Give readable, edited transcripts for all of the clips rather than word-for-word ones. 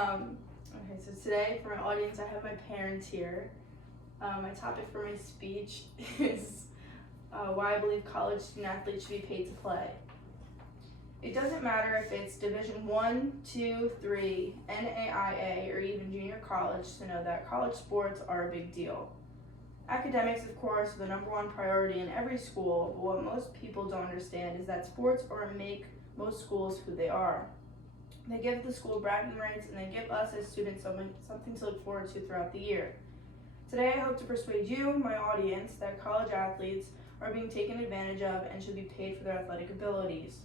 Okay, so today for my audience, I have my parents here. My topic for my speech is why I believe college student athletes should be paid to play. It doesn't matter if it's Division 1, 2, 3, NAIA, or even junior college to know that college sports are a big deal. Academics, of course, are the number one priority in every school, but what most people don't understand is that sports are what make most schools who they are. They give the school bragging rights, and they give us as students something to look forward to throughout the year. Today, I hope to persuade you, my audience, that college athletes are being taken advantage of and should be paid for their athletic abilities.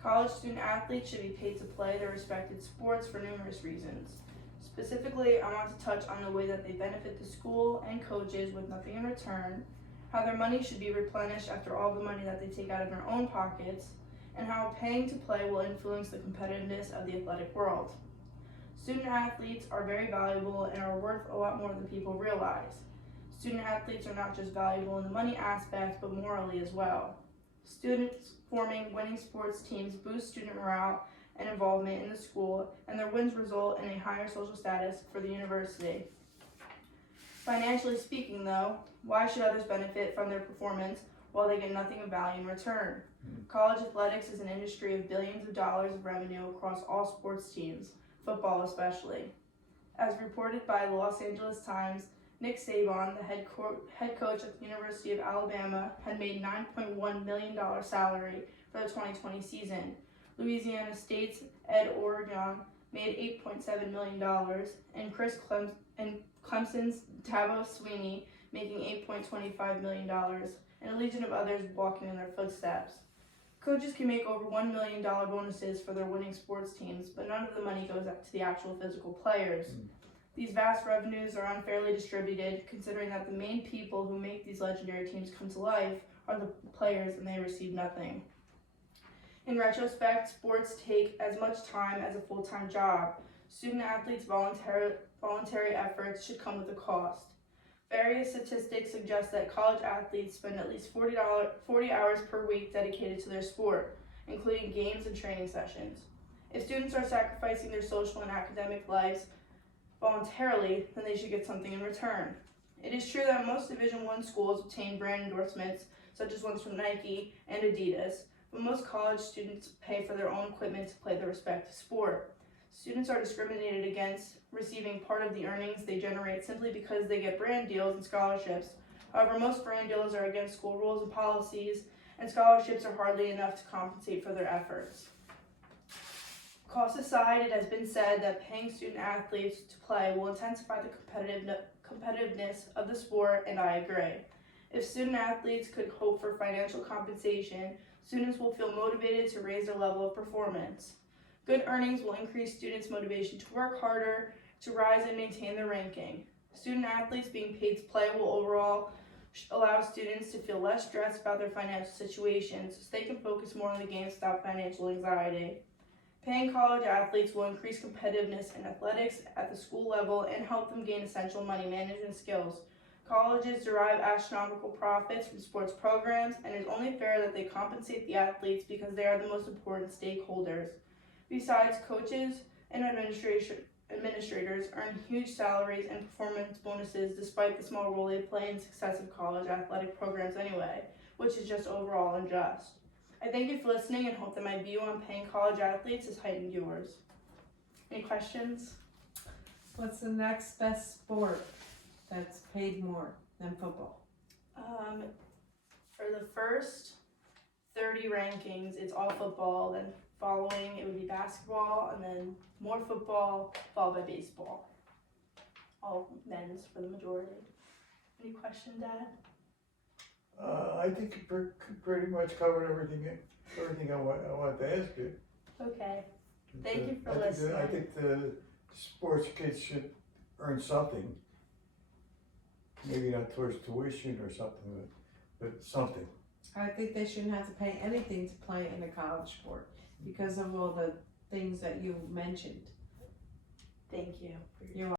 College student athletes should be paid to play their respected sports for numerous reasons. Specifically, I want to touch on the way that they benefit the school and coaches with nothing in return, how their money should be replenished after all the money that they take out of their own pockets, and how paying to play will influence the competitiveness of the athletic world. Student athletes are very valuable and are worth a lot more than people realize. Student athletes are not just valuable in the money aspect, but morally as well. Students forming winning sports teams boost student morale and involvement in the school, and their wins result in a higher social status for the university. Financially speaking, though, why should others benefit from their performance while they get nothing of value in return? College athletics is an industry of billions of dollars of revenue across all sports teams, football especially. As reported by the Los Angeles Times, Nick Saban, the head coach at the University of Alabama, had made $9.1 million salary for the 2020 season. Louisiana State's Ed Oregon made $8.7 million, and Clemson's Dabo Swinney making $8.25 million, and a legion of others walking in their footsteps. Coaches can make over $1 million bonuses for their winning sports teams, but none of the money goes up to the actual physical players. These vast revenues are unfairly distributed, considering that the main people who make these legendary teams come to life are the players, and they receive nothing. In retrospect, sports take as much time as a full-time job. Student athletes' voluntary efforts should come with a cost. Various statistics suggest that college athletes spend at least 40 hours per week dedicated to their sport, including games and training sessions. If students are sacrificing their social and academic lives voluntarily, then they should get something in return. It is true that most Division I schools obtain brand endorsements, such as ones from Nike and Adidas, but most college students pay for their own equipment to play their respective sport. Students are discriminated against receiving part of the earnings they generate simply because they get brand deals and scholarships. However, most brand deals are against school rules and policies, and scholarships are hardly enough to compensate for their efforts. Cost aside, it has been said that paying student athletes to play will intensify the competitiveness of the sport, and I agree. If student athletes could hope for financial compensation, students will feel motivated to raise their level of performance. Good earnings will increase students' motivation to work harder, to rise and maintain their ranking. Student athletes being paid to play will overall allow students to feel less stressed about their financial situations, so they can focus more on the game without financial anxiety. Paying college athletes will increase competitiveness in athletics at the school level and help them gain essential money management skills. Colleges derive astronomical profits from sports programs, and it is only fair that they compensate the athletes because they are the most important stakeholders. Besides, coaches and administrators earn huge salaries and performance bonuses despite the small role they play in success of college athletic programs anyway, which is just overall unjust. I thank you for listening and hope that my view on paying college athletes has heightened yours. Any questions? What's the next best sport that's paid more than football? For the first 30 rankings, it's all football, then following it would be basketball, and then more football, followed by baseball. All men's for the majority. Any question, Dad? I think you pretty much covered everything I wanted to ask you. Okay. Thank you for listening. I think the sports kids should earn something. Maybe not towards tuition or something, but something. I think they shouldn't have to pay anything to play in a college sport because of all the things that you mentioned. Thank you. You're welcome.